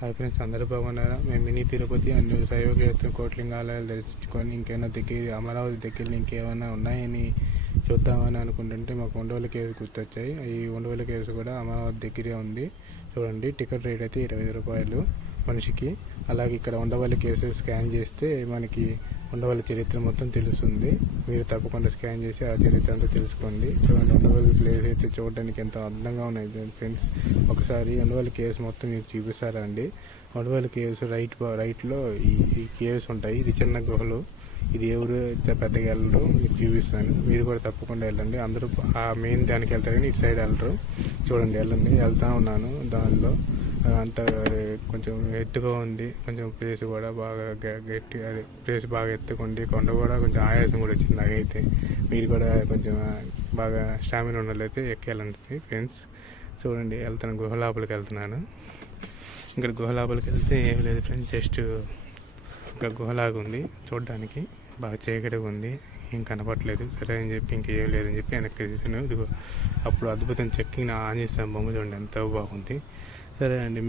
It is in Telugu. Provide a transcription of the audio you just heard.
హాయ్ ఫ్రెండ్స్, అందరూ బాగున్నారా? మేము మినీ తిరుపతి అండ్ శైవక్షేత్రం కోట్లింగ ఆలయాలు దర్శించుకొని ఇంకేమైనా దగ్గర అమరావతి దగ్గర ఇంకేమైనా ఉన్నాయని చూద్దామని అనుకుంటుంటే మాకు ఉండవల్లి కేవ్స్ గుర్తొచ్చాయి. ఈ ఉండవల్లి కేవ్స్ కూడా అమరావతి దగ్గరే ఉంది. చూడండి, టికెట్ రేట్ అయితే 25 రూపాయలు మనిషికి. అలాగే ఇక్కడ ఉండవల్లి కేవ్స్ స్కాన్ చేస్తే మనకి ఉండవల్లి చరిత్ర మొత్తం తెలుస్తుంది. మీరు తప్పకుండా స్కాన్ చేసి ఆ చరిత్ర అంతా తెలుసుకోండి. చూడండి, ఉండవల్లి ప్లేస్ అయితే చూడడానికి ఎంత అందంగా ఉన్నాయి ఫ్రెండ్స్. ఒకసారి ఉండవల్లి కేవ్స్ మొత్తం మీకు చూపిస్తారా అండి. ఉండవల్లి కేవ్స్ రైట్లో ఈ కేవ్స్ ఉంటాయి. ఇది చిన్న గుహలు. ఇది ఎవరు పెద్దగా వెళ్ళరు, మీకు చూపిస్తాను. మీరు కూడా తప్పకుండా వెళ్ళండి. అందరూ ఆ మెయిన్ దానికి వెళ్తారు కానీ ఇటు సైడ్ వెళ్ళరు. చూడండి, వెళ్ళండి. వెళ్తా ఉన్నాను దానిలో. అంత కొంచెం ఎత్తుగా ఉంది. కొంచెం ప్లేస్ కూడా బాగా గట్టి, అదే ప్లేస్ బాగా ఎత్తుకుంది. కొండ కూడా కొంచెం ఆయాసం కూడా వచ్చింది నాకైతే. మీరు కూడా కొంచెం బాగా స్టామినా ఉన్నట్లయితే ఎక్కేయాలంటుంది ఫ్రెండ్స్. చూడండి, వెళ్తాను, గుహ లోపలికి వెళ్తున్నాను. ఇక్కడ గుహ లోపలికి వెళ్తే ఏం లేదు ఫ్రెండ్స్, జస్ట్ ఇంకా గుహలాగా ఉంది చూడడానికి. బాగా చీకటిగా ఉంది, ఏం కనపట్లేదు. సరే అని చెప్పి ఇంకేం లేదని చెప్పి వెనక్కి తీసాను. ఇదిగో అప్పుడు అద్భుతం చెక్కింగ్ ఆంజనేయ స్వామి బొమ్మ చూడండి, ఎంత బాగుంది. సరే అండి.